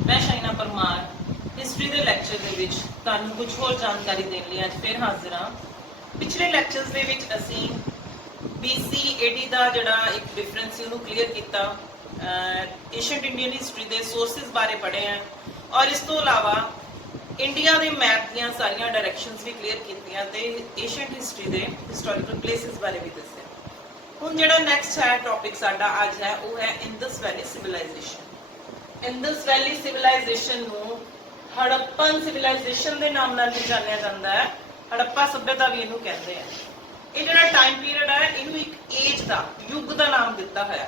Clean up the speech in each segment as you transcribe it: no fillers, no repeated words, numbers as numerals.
मैं शाइना परमार हिस्टरी के लैक्चर के तुहानूं कुछ होर जानकारी देने लिए अज फिर हाजिर हाँ। पिछले लैक्चर्स के असी BC AD का जोड़ा एक डिफरेंस से उन्होंने क्लीयर किया, एशियंट इंडियन हिस्टरी के सोर्सिस बारे पढ़े हैं और इस तो अलावा इंडिया के मैप दी सारिया डायरैक्शनस भी क्लीयर कीतियां ते एशियंट हिस्टरी के हिस्टोरिकल प्लेसिस बारे भी दस्या। हुण जिहड़ा नैक्सट है टॉपिक साडा अज है वो है Indus valley civilization. Indus valley civilization नूं हड़प्पन सिविलाइजेशन के नाम नाल भी जानिया जाता है, हड़प्पा सभ्यता भी इनू कहते हैं। ये जो टाइम पीरियड है इनू एक एज का युग का नाम दिता है।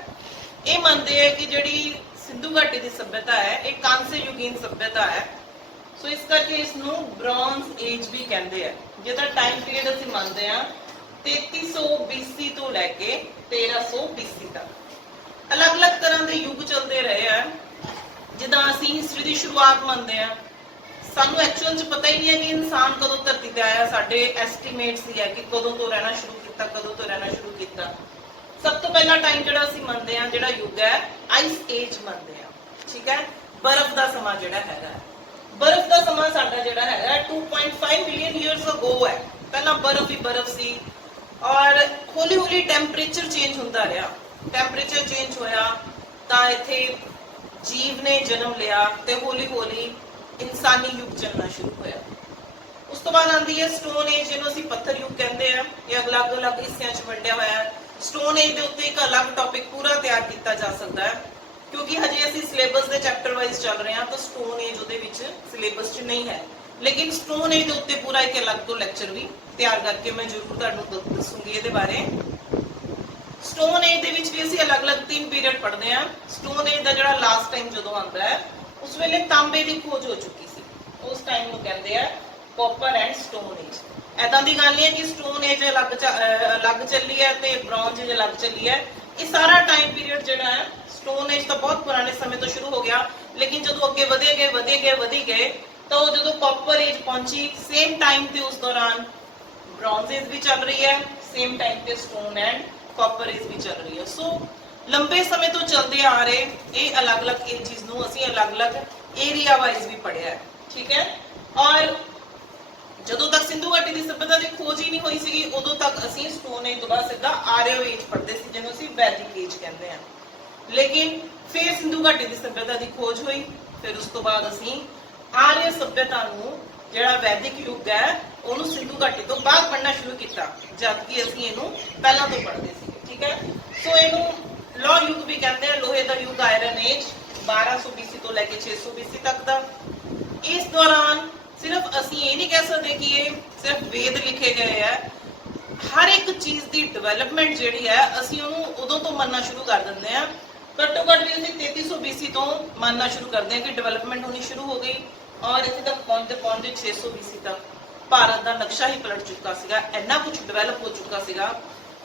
ये मानते हैं कि जिहड़ी सिंधु घाटी की सभ्यता है एक कांस्य युगीन सभ्यता है, सो इस करके इसनूं ब्रॉन्ज एज भी कहते हैं। जिहदा टाइम पीरियड असीं मानते हैं 3300 BC तो लैके 1300 BC तक। अलग अलग तरह के युग चलते रहे हैं। जिदा असीं हिस्टरी की शुरुआत मानते हैं, सानू एक्चुअल च पता ही नहीं है कि इंसान कदों धरती पर आया। साडे एस्टीमेट्स ही है कि कदों तो रहना शुरू किया, कदों तो रहना शुरू किया। सब तो पहला टाइम जिहड़ा असीं मानते हैं, जिहड़ा युग है आइस एज मानते हैं। ठीक है, बर्फ का समा जिहड़ा हैगा, बर्फ का समा साडा जिहड़ा हैगा 2.5 मिलियन ईयर्स अगो है। पहला बर्फ ही बर्फ सी और हौली हौली टैंपरेचर चेंज होता रहा। टैंपरेचर चेंज होया तां इत्थे जीव ने जन्म लिया ते हौली हौली इंसानी युग चलना शुरू होया। उस तो बाद आती है स्टोन एज, जिन्हों असीं पत्थर युग कहते हैं। ये अलग अलग हिस्सों च वंडिया होया है। स्टोन एज के उत्ते एक अलग टॉपिक पूरा तैयार किया जा सकता है, क्योंकि हजे असीं सिलेबस के चैप्टर वाइज चल रहे हैं तो स्टोन एज उहदे विच सिलेबस च नहीं है। लेकिन स्टोन एज के उत्ते पूरा एक अलग तो लैक्चर भी तैयार करके मैं जरूर तुहानूं दसूंगी इहदे बारे। स्टोन एज दे विच भी असीं अलग अलग 3 पीरियड पढ़ते हैं। स्टोन एज का जिहड़ा लास्ट टाइम जदों आंदा है उस वेले तांबे की खोज हो चुकी सी। उस टाइम नूं कहंदे आ कॉपर एंड स्टोन एज। ऐदा दी गल नहीं है कि स्टोन एज अलग चली है ते ब्रॉन्ज एज अलग चली है। ये सारा टाइम पीरियड जिहड़ा है स्टोन एज तो बहुत पुराने समय तो शुरू हो गया, लेकिन जो अगे वधे गए तो जो कॉपर एज पहुंची सेम टाइम ते उस दौरान ब्रॉन्ज एज भी चल रही है, सेम टाइम पे स्टोन एंड कॉपर एज भी चल रही है। सो लंबे समय तो चलते आ रहे ये अलग अलग एजिज नूं असीं अलग अलग एरिया वाइज भी पढ़िया है। ठीक है, और जदों तक सिंधु घाटी की सभ्यता की खोज ही नहीं हुई सी उदों तक असीं स्टोन एज तो बाद सीधा आर्यो एज पढ़ते सी, जिन्हों असीं वैदिक एज कहते हैं। लेकिन फिर सिंधु घाटी की सभ्यता की खोज हुई, फिर उस तो बाद असीं आर्य सभ्यता नूं जिहड़ा वैदिक युग है उहनूं सिंधु घाटी तो बाद पढ़ना शुरू किया, जबकि असीं इहनूं पहलां तो पढ़ते सी। ठीक है, सो इहनूं लौह युग भी कहते हैं, लोहे का युग, आयरन एज 1200 BC तो लैके 600 BC तक का। इस दौरान सिर्फ असीं ये नहीं कह सकते कि ये सिर्फ वेद लिखे गए हैं। हर एक चीज़ की डिवेलपमेंट जिहड़ी है असीं उहनूं उदों तो मनना शुरू कर दिंदे हैं। घट्टो घट्ट भी असीं 3300 BC तो मानना शुरू करते हैं कि डिवेलपमेंट होनी शुरू हो गई और इत्थे तक पहुंचते 600 BC तक भारत का नक्शा ही पलट चुका सीगा। इन्ना कुछ डिवेलप हो चुका सीगा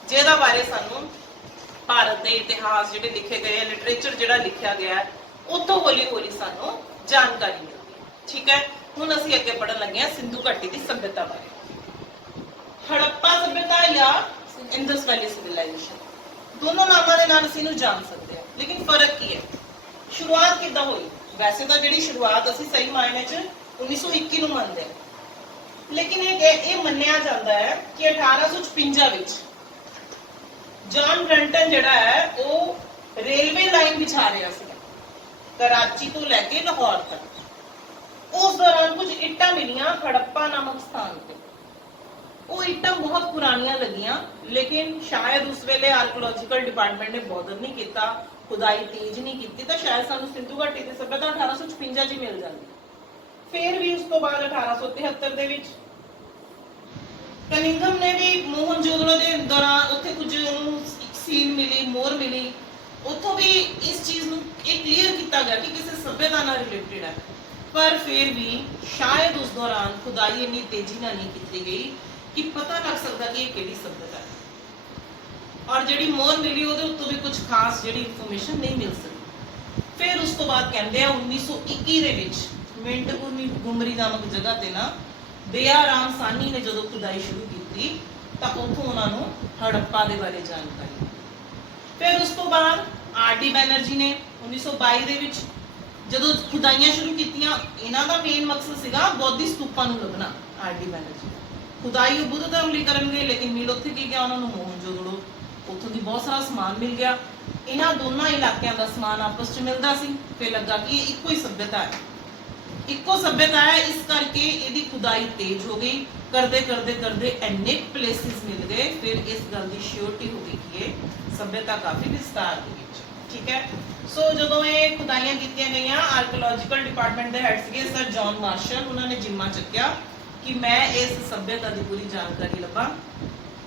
जिहदा बारे सानूं भारत के इतिहास जिहड़े लिखे गए, लिटरेचर जिहड़ा लिखा गया है उतों हौली हौली सानूं जानकारी मिलती है। ठीक है, हुण असीं अगे पढ़न लगे हैं सिंधु घाटी की सभ्यता बारे। हड़प्पा सभ्यता या इंदस वैली सिविलाइजेशन दोनों नामां दे नाल असीं इहनूं जान सकते हैं, लेकिन फर्क की है? शुरुआत किद्दां होई? वैसे तो जिहड़ी शुरुआत असीं सही मायने च 1921 नूं मनदे हैं, लेकिन ये मन्निया जाता है कि 1856 विच जॉन ब्रंटन जिहड़ा है वो रेलवे लाइन बिछा रहा सी कराची तो लैके लाहौर तक। उस दौरान कुछ इट्टां मिलियां हड़प्पा नामक स्थान पे। वो इट्टां बहुत पुरानियां लगियां, लेकिन शायद उस वेले आर्कोलॉजिकल डिपार्टमेंट ने बॉदर नहीं किया, खुदाई तेज नहीं की, तो शायद सानूं सिंधु घाटी की सभ्यता 1856 च मिल जाती। फिर भी उस तो बाद 1873 दे विच कनिंघम ने भी मोहनजोदड़ो के दौरान उत्थे कुछ सील मिली, मोर मिली, उतों भी इस चीज नूं क्लीयर किया गया कि किसी सभ्यता नाल रिलेटेड है। पर फिर भी शायद उस दौरान खुदाई इन्नी तेजी नाल नहीं की गई कि पता लग सकता कि ये किहड़ी सभ्यता है। और जिहड़ी मोर मिली उहदे उत्तों भी कुछ खास जिहड़ी इन्फॉर्मेशन नहीं मिल सकी। फिर उस तो बाद कहते हैं 1921 दे विच मिंट गुमरी नामक जगह ते ना दया राम सानी ने जो खुदाई शुरू की तो उतों उन्होंने हड़प्पा के बारे जानकारी। फिर उस तो बाद RD बैनर्जी ने 1922 दे विच ਜਦੋਂ ਖੁਦਾਈਆਂ ਸ਼ੁਰੂ ਕੀਤੀਆਂ, ਇਹਨਾਂ ਦਾ ਮੇਨ ਮਕਸਦ ਸੀਗਾ ਬੌਧੀ ਸਤੂਪਾਂ ਨੂੰ ਲੱਭਣਾ। ਆਰਡੀ ਬੈਨਰਜੀ ਖੁਦਾਈ ਉਹ ਬੁੱਧ ਧਰਮ ਲਈ ਕਰਨਗੇ, ਲੇਕਿਨ ਮਿਲ ਉੱਥੇ ਕੀ ਗਿਆ, ਉਹਨਾਂ ਨੂੰ ਮੋਹਨਜੋਦੜੋ ਉੱਥੋਂ ਦੀ ਬਹੁਤ ਸਾਰਾ ਸਮਾਨ ਮਿਲ ਗਿਆ। ਇਹਨਾਂ ਦੋਨਾਂ ਇਲਾਕਿਆਂ ਦਾ ਸਮਾਨ ਆਪਸ 'ਚ ਮਿਲਦਾ ਸੀ। ਫਿਰ ਲੱਗਾ ਕਿ ਇਹ ਇੱਕੋ ਹੀ ਸੱਭਿਅਤਾ ਹੈ, ਇੱਕੋ ਸੱਭਿਅਤਾ ਹੈ, ਇਸ ਕਰਕੇ ਇਹਦੀ ਖੁਦਾਈ ਤੇਜ਼ ਹੋ ਗਈ। ਕਰਦੇ ਕਰਦੇ ਕਰਦੇ ਇੰਨੇ ਪਲੇਸਿਸ ਮਿਲ ਗਏ, ਫਿਰ ਇਸ ਗੱਲ ਦੀ ਸ਼ਿਓਰਟੀ ਹੋ ਗਈ ਕਿ ਇਹ ਸੱਭਿਅਤਾ ਕਾਫੀ ਵਿਸਤਾਰ ਦੇ ਵਿੱਚ। ਠੀਕ ਹੈ, ਸੋ ਜਦੋਂ ਇਹ ਖੁਦਾਈਆਂ ਕੀਤੀਆਂ ਗਈਆਂ, ਆਰਕੀਓਲੋਜੀਕਲ ਡਿਪਾਰਟਮੈਂਟ ਦੇ ਹੈਡ ਸੀਗੇ ਸਰ ਜੌਨ ਮਾਰਸ਼ਲ, ਉਹਨਾਂ ਨੇ ਜਿੰਮਾ ਚੱਕਿਆ ਕਿ ਮੈਂ ਇਸ ਸੱਭਿਅਤਾ ਦੀ ਪੂਰੀ ਜਾਣਕਾਰੀ ਲੱਭਾਂ।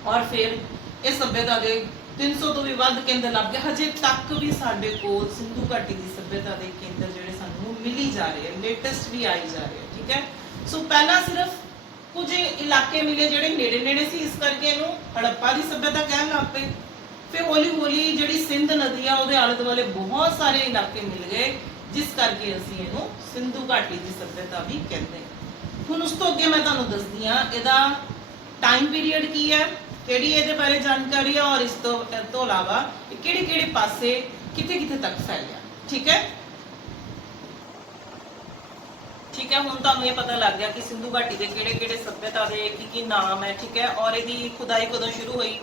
ਔਰ ਫਿਰ ਇਸ ਸੱਭਿਅਤਾ ਦੇ 300 ਤੋਂ ਵੀ ਵੱਧ ਕੇਂਦਰ ਲੱਭ ਗਏ। ਹਜੇ ਤੱਕ ਵੀ ਸਾਡੇ ਕੋਲ ਸਿੰਧੂ ਘਾਟੀ ਦੀ ਸੱਭਿਅਤਾ ਦੇ ਕੇਂਦਰ ਜਿਹੜੇ ਸਾਨੂੰ ਮਿਲੀ ਜਾ ਰਹੇ ਆ, ਲੇਟੈਸਟ ਵੀ ਆਈ ਜਾ ਰਹੇ ਆ। ਠੀਕ ਹੈ, ਸੋ ਪਹਿਲਾਂ ਸਿਰਫ ਕੁਝ ਇਲਾਕੇ ਮਿਲੇ ਜਿਹੜੇ ਨੇੜੇ ਨੇੜੇ ਸੀ, ਇਸ ਕਰਕੇ ਇਹਨੂੰ ਹੜੱਪਾ ਦੀ ਸੱਭਿਅਤਾ ਕਹਿਣ ਲੱਗ ਪਏ। ਫਿਰ ਹੌਲੀ ਹੌਲੀ ਜਿਹੜੀ ਸਿੰਧ ਨਦੀ ਆ ਉਹਦੇ ਆਲੇ ਦੁਆਲੇ ਬਹੁਤ ਸਾਰੇ ਇਲਾਕੇ ਮਿਲ ਗਏ, ਜਿਸ ਕਰਕੇ ਅਸੀਂ ਇਹਨੂੰ ਸਿੰਧੂ ਘਾਟੀ ਦੀ ਸੱਭਿਅਤਾ ਵੀ ਕਹਿੰਦੇ ਹਾਂ। ਹੁਣ ਉਸ ਤੋਂ ਅੱਗੇ ਮੈਂ ਤੁਹਾਨੂੰ ਦੱਸਦੀ ਹਾਂ ਇਹਦਾ ਟਾਈਮ ਪੀਰੀਅਡ ਕੀ ਹੈ, ਕਿਹੜੀ ਇਹਦੇ ਬਾਰੇ ਜਾਣਕਾਰੀ ਹੈ, ਔਰ ਇਸ ਤੋਂ ਇਲਾਵਾ ਇਹ ਕਿਹੜੇ ਕਿਹੜੇ ਪਾਸੇ ਕਿੱਥੇ ਕਿੱਥੇ ਤੱਕ ਫੈਲਿਆ। ਠੀਕ ਹੈ, ਠੀਕ ਹੈ, ਹੁਣ ਤੁਹਾਨੂੰ ਇਹ ਪਤਾ ਲੱਗ ਗਿਆ ਕਿ ਸਿੰਧੂ ਘਾਟੀ ਦੇ ਕਿਹੜੇ ਕਿਹੜੇ ਸੱਭਿਅਤਾ ਦੇ ਕੀ ਨਾਮ ਹੈ। ਠੀਕ ਹੈ, ਔਰ ਇਹਦੀ ਖੁਦਾਈ ਕਦੋਂ ਸ਼ੁਰੂ ਹੋਈ।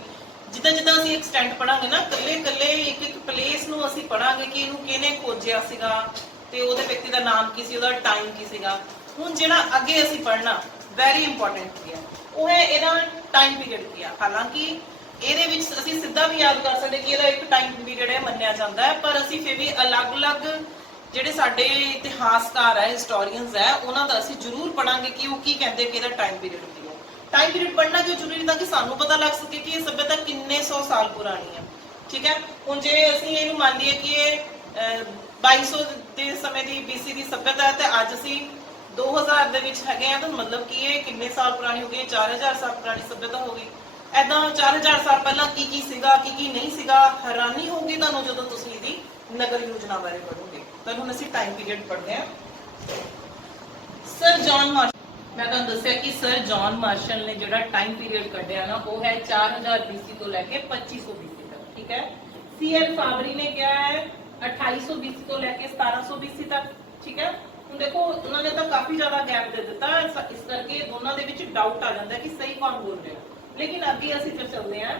ਜਿੱਦਾਂ ਜਿੱਦਾਂ ਅਸੀਂ ਐਕਸਟੈਂਡ ਪੜਾਂਗੇ ਨਾ, ਕੱਲੇ ਇੱਕ ਇੱਕ ਪਲੇਸ ਨੂੰ ਅਸੀਂ ਪੜਾਂਗੇ ਕਿ ਇਹਨੂੰ ਕਿਹਨੇ ਖੋਜਿਆ ਸੀਗਾ ਤੇ ਉਹਦੇ ਵਿਅਕਤੀ ਦਾ ਨਾਮ ਕੀ ਸੀ, ਉਹਦਾ ਟਾਈਮ ਕੀ ਸੀਗਾ। ਹੁਣ ਜਿਹੜਾ ਅੱਗੇ ਅਸੀਂ ਪੜਨਾ ਵੈਰੀ ਇੰਪੋਰਟੈਂਟ ਕੀ ਹੈ, ਉਹ ਹੈ ਇਹਦਾ ਟਾਈਮ ਪੀਰੀਅਡ ਕੀ ਹੈ। ਹਾਲਾਂਕਿ ਇਹਦੇ ਵਿੱਚ ਅਸੀਂ ਸਿੱਧਾ ਵੀ ਯਾਦ ਕਰ ਸਕਦੇ ਕਿ ਇਹਦਾ ਇੱਕ ਟਾਈਮ ਪੀਰੀਅਡ ਹੈ ਮੰਨਿਆ ਜਾਂਦਾ ਹੈ, ਪਰ ਅਸੀਂ ਫਿਰ ਵੀ ਅਲੱਗ-ਅਲੱਗ ਜਿਹੜੇ ਸਾਡੇ ਇਤਿਹਾਸਕਾਰ ਹੈ, ਹਿਸਟੋਰੀਅਨਸ ਹੈ, ਉਹਨਾਂ ਦਾ ਅਸੀਂ ਜ਼ਰੂਰ ਪੜਾਂਗੇ ਕਿ ਉਹ ਕੀ ਕਹਿੰਦੇ ਕਿ ਇਹਦਾ ਟਾਈਮ ਪੀਰੀਅਡ ਕੀ ਹੈ। ਟਾਈਮ ਪੀਰੀਅਡ ਪੜਨਾ ਕਿਉਂ ਜ਼ਰੂਰੀ, ਤਾਂ ਕਿ ਸਾਨੂੰ ਪਤਾ ਲੱਗ ਸਕੇ ਕਿ ਇਹ ਸੱਭਿਅਤਾ ਕਿੰਨੇ 100 ਸਾਲ ਪੁਰਾਣੀ ਹੈ। ਠੀਕ ਹੈ, ਹੁਣ ਜੇ ਅਸੀਂ ਇਹਨੂੰ ਮੰਨ ਲਈਏ ਕਿ ਇਹ 2200 ਦੇ ਸਮੇਂ ਦੀ BC ਦੀ ਸੱਭਿਅਤਾ ਹੈ, ਤੇ ਅੱਜ ਅਸੀਂ 2000 ਦੇ ਵਿੱਚ ਹੈਗੇ ਆ, ਤਾਂ ਮਤਲਬ ਕਿ ਇਹ ਕਿੰਨੇ ਸਾਲ ਪੁਰਾਣੀ ਹੋ ਗਈ, 4000 ਸਾਲ ਪੁਰਾਣੀ ਸੱਭਿਅਤਾ ਹੋ ਗਈ। ਐਦਾਂ 4000 ਸਾਲ ਪਹਿਲਾਂ ਕੀ ਸੀਗਾ, ਕੀ ਨਹੀਂ ਸੀਗਾ, ਹੈਰਾਨੀ ਹੋਊਗੀ ਤੁਹਾਨੂੰ ਜਦੋਂ ਤੁਸੀਂ ਇਹਦੀ ਨਗਰ ਯੋਜਨਾ ਬਾਰੇ ਪੜ੍ਹੋਗੇ। ਤਾਂ ਹੁਣ ਅਸੀਂ ਟਾਈਮ ਪੀਰੀਅਡ ਪੜ੍ਹਦੇ ਹਾਂ। ਸਰ ਜੌਨ ਮਾਰਸ਼ਲ, ਮੈਂ ਤੁਹਾਨੂੰ ਦੱਸਿਆ ਕਿ ਸਰ ਜੌਨ ਮਾਰਸ਼ਲ ਨੇ ਜਿਹੜਾ ਟਾਈਮ ਪੀਰੀਅਡ ਕੱਢਿਆ ਨਾ, ਉਹ ਹੈ 4000 BC ਤੋਂ ਲੈ ਕੇ 2500 BC ਤੱਕ। ਠੀਕ ਹੈ, CL ਫਾਬਰੀ ਨੇ ਕਿਹਾ ਹੈ 2800 BC ਤੋਂ ਲੈ ਕੇ 1700 BC ਤੱਕ। ਠੀਕ ਹੈ, ਹੁਣ ਦੇਖੋ ਉਹਨਾਂ ਨੇ ਤਾਂ ਕਾਫੀ ਜ਼ਿਆਦਾ ਗੈਪ ਦੇ ਦਿੱਤਾ, ਇਸ ਕਰਕੇ ਦੋਨਾਂ ਦੇ ਵਿੱਚ ਡਾਊਟ ਆ ਜਾਂਦਾ ਕਿ ਸਹੀ ਕੌਣ ਬੋਲ ਰਿਹਾ। ਲੇਕਿਨ ਅੱਗੇ ਅਸੀਂ ਫਿਰ ਚੱਲਦੇ ਹਾਂ।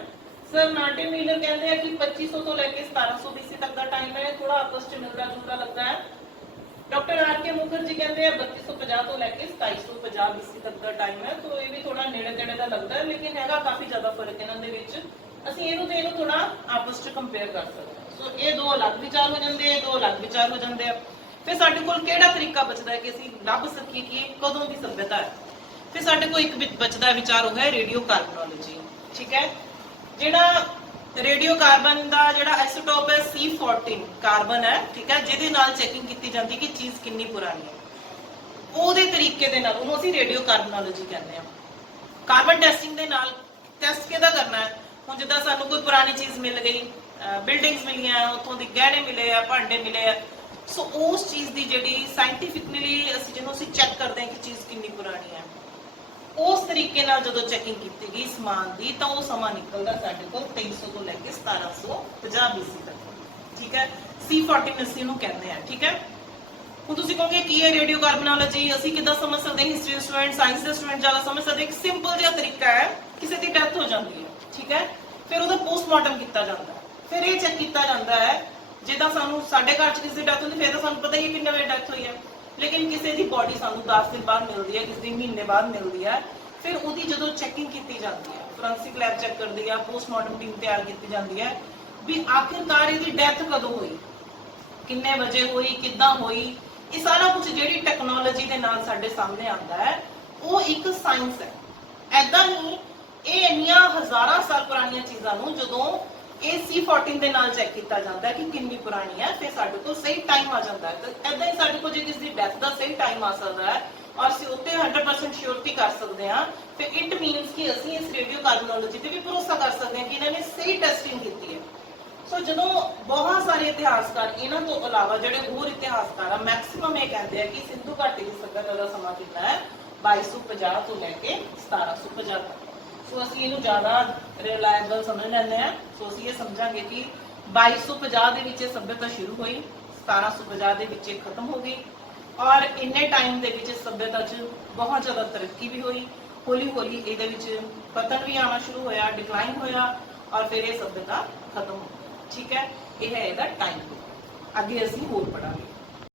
ਸਰ ਨਾਰਟਨ ਮਿਲਰ ਕਹਿੰਦੇ ਆ ਕਿ 2500 ਤੋਂ ਲੈ ਕੇ 1700 BC ਤੱਕ ਦਾ ਟਾਈਮ ਹੈ, ਥੋੜਾ ਆਪਸ ਚ ਮਿਲਦਾ ਜੁਲਦਾ ਲੱਗਦਾ ਹੈ। ਡਾਕਟਰ RK ਮੁਖਰਜੀ ਕਹਿੰਦੇ ਆ 3250 ਤੋਂ ਲੈ ਕੇ 2750 BC ਤੱਕ ਦਾ ਟਾਈਮ ਹੈ, ਤਾਂ ਇਹ ਵੀ ਥੋੜਾ ਨੇੜੇ ਤੇੜੇ ਦਾ ਲੱਗਦਾ ਹੈ, ਲੇਕਿਨ ਹੈਗਾ ਕਾਫੀ ਜ਼ਿਆਦਾ ਫਰਕ ਇਹਨਾਂ ਦੇ ਵਿੱਚ। ਅਸੀਂ ਇਹਨੂੰ ਤੇ ਇਹਨੂੰ ਥੋੜਾ ਆਪਸ ਚ ਕੰਪੇਅਰ ਕਰ ਸਕਦੇ ਹਾਂ। ਸੋ ਇਹ ਦੋ ਅਲੱਗ ਵਿਚਾਰ ਹੋ ਜਾਂਦੇ ਆ, ਦੋ ਅਲੱਗ ਵਿਚਾਰ ਹੋ ਜਾਂਦੇ ਆ। ਫਿਰ ਸਾਡੇ ਕੋਲ ਕਿਹੜਾ ਤਰੀਕਾ ਬਚਦਾ ਹੈ ਕਿ ਅਸੀਂ ਲੱਭ ਸਕੀਏ ਕਿ ਇਹ ਕਦੋਂ ਦੀ ਸੱਭਿਅਤਾ ਹੈ। ਫਿਰ ਸਾਡੇ ਕੋਲ ਇੱਕ ਬਚਦਾ ਵਿਚਾਰ ਉਹ ਹੈ ਰੇਡੀਓ ਕਾਰਬਨੋਲੋਜੀ। ਠੀਕ ਹੈ, ਜਿਹੜਾ ਰੇਡੀਓ ਕਾਰਬਨ ਦਾ ਜਿਹੜਾ ਆਈਸੋਟੋਪ ਹੈ C14 ਕਾਰਬਨ ਹੈ। ਠੀਕ ਹੈ, ਜਿਹਦੇ ਨਾਲ ਚੈਕਿੰਗ ਕੀਤੀ ਜਾਂਦੀ ਕਿ ਚੀਜ਼ ਕਿੰਨੀ ਪੁਰਾਣੀ ਹੈ, ਉਹਦੇ ਤਰੀਕੇ ਦੇ ਨਾਲ ਉਹਨੂੰ ਅਸੀਂ ਰੇਡੀਓ ਕਾਰਬਨੋਲੋਜੀ ਕਹਿੰਦੇ ਹਾਂ। ਕਾਰਬਨ ਟੈਸਟਿੰਗ ਦੇ ਨਾਲ ਟੈਸਟ ਕਿਹਦਾ ਕਰਨਾ ਹੈ, ਹੁਣ ਜਿੱਦਾਂ ਸਾਨੂੰ ਕੋਈ ਪੁਰਾਣੀ ਚੀਜ਼ ਮਿਲ ਗਈ, ਬਿਲਡਿੰਗਸ ਮਿਲੀਆਂ, ਉੱਥੋਂ ਦੀ ਗਹਿਣੇ ਮਿਲੇ ਆ, ਭਾਂਡੇ ਮਿਲੇ ਆ, ਸੋ ਉਸ ਚੀਜ਼ ਦੀ ਜਿਹੜੀ ਸਾਇੰਟੀਫਿਕਲੀ ਅਸੀਂ ਜਿਹਨੂੰ ਅਸੀਂ ਚੈੱਕ ਕਰਦੇ ਹਾਂ ਕਿ ਚੀਜ਼ ਕਿੰਨੀ ਪੁਰਾਣੀ ਹੈ, ਉਸ ਤਰੀਕੇ ਨਾਲ ਜਦੋਂ ਚੈਕਿੰਗ ਕੀਤੀ ਗਈ ਸਮਾਨ ਦੀ, ਤਾਂ ਉਹ ਸਮਾਂ ਨਿਕਲਦਾ ਸਾਡੇ ਕੋਲ 2300 ਤੋਂ ਲੈ ਕੇ 1750 BC ਤੱਕ। ਠੀਕ ਹੈ, C14 ਅਸੀਂ ਇਹਨੂੰ ਕਹਿੰਦੇ ਆ। ਠੀਕ ਹੈ, ਹੁਣ ਤੁਸੀਂ ਕਹੋਗੇ ਕੀ ਹੈ ਰੇਡੀਓ ਕਾਰਬਨੋਲੋਜੀ, ਅਸੀਂ ਕਿੱਦਾਂ ਸਮਝ ਸਕਦੇ ਹਾਂ, ਹਿਸਟਰੀ ਸਟੂਡੈਂਟ, ਸਾਇੰਸ ਦੇ ਸਟੂਡੈਂਟ ਜ਼ਿਆਦਾ ਸਮਝ ਸਕਦੇ। ਇੱਕ ਸਿੰਪਲ ਜਿਹਾ ਤਰੀਕਾ ਹੈ, ਕਿਸੇ ਦੀ ਡੈਥ ਹੋ ਜਾਂਦੀ ਹੈ। ਠੀਕ ਹੈ, ਫਿਰ ਉਹਦਾ ਪੋਸਟਮਾਰਟਮ ਕੀਤਾ ਜਾਂਦਾ ਹੈ, ਫਿਰ ਇਹ ਚੈੱਕ ਕੀਤਾ ਜਾਂਦਾ ਹੈ, ਜਿੱਦਾਂ ਸਾਨੂੰ ਸਾਡੇ ਘਰ 'ਚ ਕਿਸੇ ਦੀ ਡੈਥ ਹੁੰਦੀ ਫਿਰ ਤਾਂ ਸਾਨੂੰ ਪਤਾ ਹੀ ਹੈ ਕਿੰਨੇ ਵਜੇ ਡੈਥ ਹੋਈ ਹੈ, ਲੇਕਿਨ ਕਿਸੇ ਦੀ ਬੋਡੀ ਸਾਨੂੰ 10 ਦਿਨ ਬਾਅਦ ਮਿਲਦੀ ਹੈ, ਕਿਸੇ ਦੀ ਮਹੀਨੇ ਬਾਅਦ ਮਿਲਦੀ ਹੈ। ਫਿਰ ਉਹਦੀ ਜਦੋਂ ਚੈਕਿੰਗ ਕੀਤੀ ਜਾਂਦੀ ਹੈ, ਫੋਰੈਂਸਿਕ ਲੈਬ ਚੈੱਕ ਕਰਦੀ ਹੈ, ਪੋਸਟਮਾਰਟਮ ਟੀਮ ਤਿਆਰ ਕੀਤੀ ਜਾਂਦੀ ਹੈ ਵੀ ਆਖਿਰਕਾਰ ਇਹਦੀ ਡੈਥ ਕਦੋਂ ਹੋਈ, ਕਿੰਨੇ ਵਜੇ ਹੋਈ, ਕਿੱਦਾਂ ਹੋਈ। ਇਹ ਸਾਰਾ ਕੁਝ ਜਿਹੜੀ ਟੈਕਨੋਲੋਜੀ ਦੇ ਨਾਲ ਸਾਡੇ ਸਾਹਮਣੇ ਆਉਂਦਾ ਹੈ, ਉਹ ਇੱਕ ਸਾਇੰਸ ਹੈ। ਐਦਾਂ ਹੀ ਇਹ ਇੰਨੀਆਂ ਹਜ਼ਾਰਾਂ ਸਾਲ ਪੁਰਾਣੀਆਂ ਚੀਜ਼ਾਂ ਨੂੰ ਜਦੋਂ ਇਹ C14 ਦੇ ਨਾਲ ਚੈੱਕ ਕੀਤਾ ਜਾਂਦਾ ਹੈ ਕਿ ਕਿੰਨੀ ਪੁਰਾਣੀ ਹੈ, ਫਿਰ ਸਾਡੇ ਕੋਲ ਸਹੀ ਟਾਈਮ ਆ ਜਾਂਦਾ ਹੈ। ਤਾਂ ਐਦਾਂ ਹੀ ਸਾਡੇ ਕੋਲ ਜੇ ਕਿਸੇ ਦੀ ਡੈਥ ਦਾ ਸਹੀ ਟਾਈਮ ਆ ਸਕਦਾ ਹੈ ਔਰ ਅਸੀਂ ਉੱਤੇ 100% ਸ਼ੋਰਟੀ ਕਰ ਸਕਦੇ ਹਾਂ, ਫਿਰ ਇਟ ਮੀਨਸ ਕਿ ਅਸੀਂ ਇਸ ਰੇਡੀਓ ਕਾਰਬਨੋਲੋਜੀ ਤੇ ਵੀ ਭਰੋਸਾ ਕਰ ਸਕਦੇ ਹਾਂ ਕਿ ਇਹਨਾਂ ਨੇ ਸਹੀ ਟੈਸਟਿੰਗ ਕੀਤੀ ਹੈ। ਸੋ ਜਦੋਂ ਬਹੁਤ ਸਾਰੇ ਇਤਿਹਾਸਕਾਰ, ਇਹਨਾਂ ਤੋਂ ਇਲਾਵਾ ਜਿਹੜੇ ਹੋਰ ਇਤਿਹਾਸਕਾਰ ਆ, ਮੈਕਸਿਮਮ ਇਹ ਕਹਿੰਦੇ ਆ ਕਿ ਸਿੰਧੂ ਘਾਟੀ ਦੀ ਸੱਭਿਅਤਾ ਦਾ ਸਮਾਂ ਕਿੰਨਾ ਹੈ, 2250 ਤੋਂ ਲੈ ਕੇ 1750 ਤੱਕ। ਸੋ ਅਸੀਂ ਇਹਨੂੰ ਜ਼ਿਆਦਾ ਰਿਲਾਇਬਲ ਸਮਝ ਲੈਂਦੇ ਹਾਂ। ਸੋ ਅਸੀਂ ਇਹ ਸਮਝਾਂਗੇ ਕਿ 2250 ਦੇ ਵਿੱਚ ਇਹ ਸੱਭਿਅਤਾ ਸ਼ੁਰੂ ਹੋਈ, 1750 ਦੇ ਵਿੱਚ ਇਹ ਖਤਮ ਹੋ ਗਈ ਔਰ ਇੰਨੇ ਟਾਈਮ ਦੇ ਵਿੱਚ ਸਭਿਅਤਾ 'ਚ ਬਹੁਤ ਜ਼ਿਆਦਾ ਤਰੱਕੀ ਵੀ ਹੋਈ। ਹੌਲੀ ਹੌਲੀ ਇਹਦੇ ਵਿੱਚ ਪਤਨ ਵੀ ਆਉਣਾ ਸ਼ੁਰੂ ਹੋਇਆ, ਡਿਕਲਾਈਨ ਹੋਇਆ ਔਰ ਫਿਰ ਇਹ ਸਭਿਅਤਾ ਖਤਮ ਹੋ ਗਈ। ਠੀਕ ਹੈ, ਇਹ ਹੈ ਇਹਦਾ ਟਾਈਮ। ਅੱਗੇ ਅਸੀਂ ਹੋਰ ਪੜਾਂਗੇ।